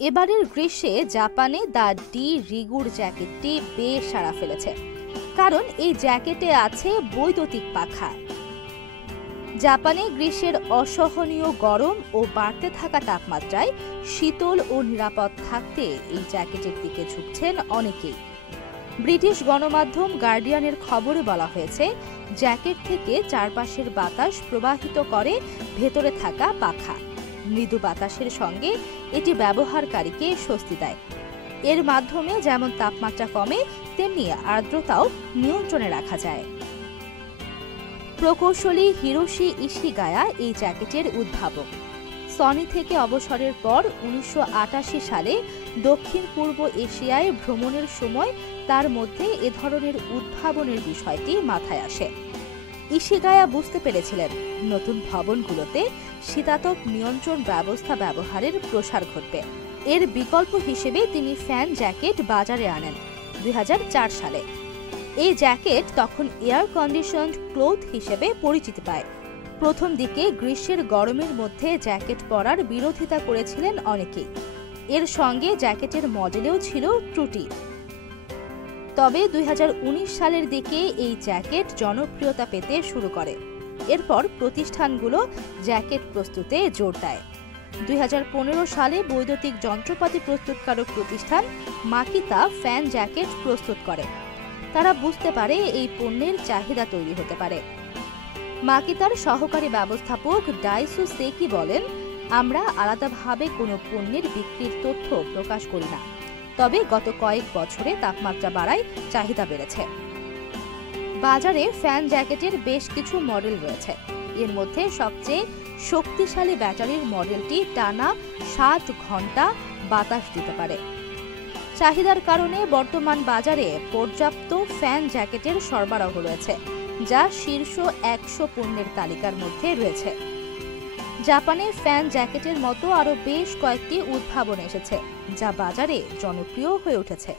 এবারের গ্রীষ্মে জাপানে দ্য ডি রিগুর জ্যাকেটটি বেশ সাড়া ফেলেছে, কারণ এই জ্যাকেটে আছে বৈদ্যুতিক পাখা। জাপানে গ্রীষ্মের অসহনীয় গরম ও বাড়তে থাকা তাপমাত্রায় শীতল ও নিরাপদ থাকতে এই জ্যাকেটের দিকে ঝুঁকছেন অনেকেই। ব্রিটিশ গণমাধ্যম গার্ডিয়ানের খবরে বলা হয়েছে, জ্যাকেট থেকে চারপাশের বাতাস প্রবাহিত করে ভেতরে থাকা পাখা। মৃদু বাতাসের সঙ্গে এটি ব্যবহারকারীকে স্বস্তি দেয়। এর মাধ্যমে যেমন তাপমাত্রা কমে, তেমনি আর্দ্রতাও নিয়ন্ত্রণে রাখা যায়। প্রকৌশলী হিরোশি ইশিগায়া এই জ্যাকেটের উদ্ভাবক। সনি থেকে অবসরের পর 1988 সালে দক্ষিণ পূর্ব এশিয়ায় ভ্রমণের সময় তার মধ্যে এ ধরনের উদ্ভাবনের বিষয়টি মাথায় আসে। ইশিগায়া বুঝতে পেরেছিলেন, নতুন ভবনগুলোতে শীতাতপ নিয়ন্ত্রণ ব্যবস্থা ব্যবহারের প্রসার ঘটবে। এর বিকল্প হিসেবে তিনি ফ্যান জ্যাকেট বাজারে আনেন 2004 সালে। এই জ্যাকেট তখন এয়ার কন্ডিশনড ক্লোথ হিসেবে পরিচিতি পায়। প্রথম দিকে গ্রীষ্মের গরমের মধ্যে জ্যাকেট পরার বিরোধিতা করেছিলেন অনেকেই। এর সঙ্গে জ্যাকেটের মডেলেও ছিল ত্রুটি। তবে 2019 সালের দিকে এই জ্যাকেট জনপ্রিয়তা পেতে শুরু করে। এরপর প্রতিষ্ঠানগুলো জ্যাকেট প্রস্তুতে জোর দেয়। 2015 সালে বৈদ্যুতিক যন্ত্রপাতি প্রস্তুতকারক প্রতিষ্ঠান মাকিতা ফ্যান জ্যাকেট প্রস্তুত করে। তারা বুঝতে পারে এই পণ্যের চাহিদা তৈরি হতে পারে। মাকিতার সহকারী ব্যবস্থাপক ডাইসু সেকি বলেন, আমরা আলাদাভাবে কোনো পণ্যের বিক্রির তথ্য প্রকাশ করি না, তবে গত কয়েক বছরে তাপমাত্রা বাড়ায় চাহিদা বেড়েছে। বাজারে ফ্যান জ্যাকেটের বেশ কিছু মডেল রয়েছে। এর মধ্যে সবচেয়ে শক্তিশালী ব্যাটারির মডেলটি টানা 60 ঘন্টা বাতাস দিতে পারে। চাহিদার কারণে বর্তমান বাজারে পর্যাপ্ত ফ্যান জ্যাকেটের সরবরাহ রয়েছে, যা শীর্ষ 100 পণ্যের তালিকার মধ্যে রয়েছে। জাপানে ফ্যান জ্যাকেটের মতো আরও বেশ কয়েকটি উদ্ভাবন এসেছে, যা বাজারে জনপ্রিয় হয়ে উঠেছে।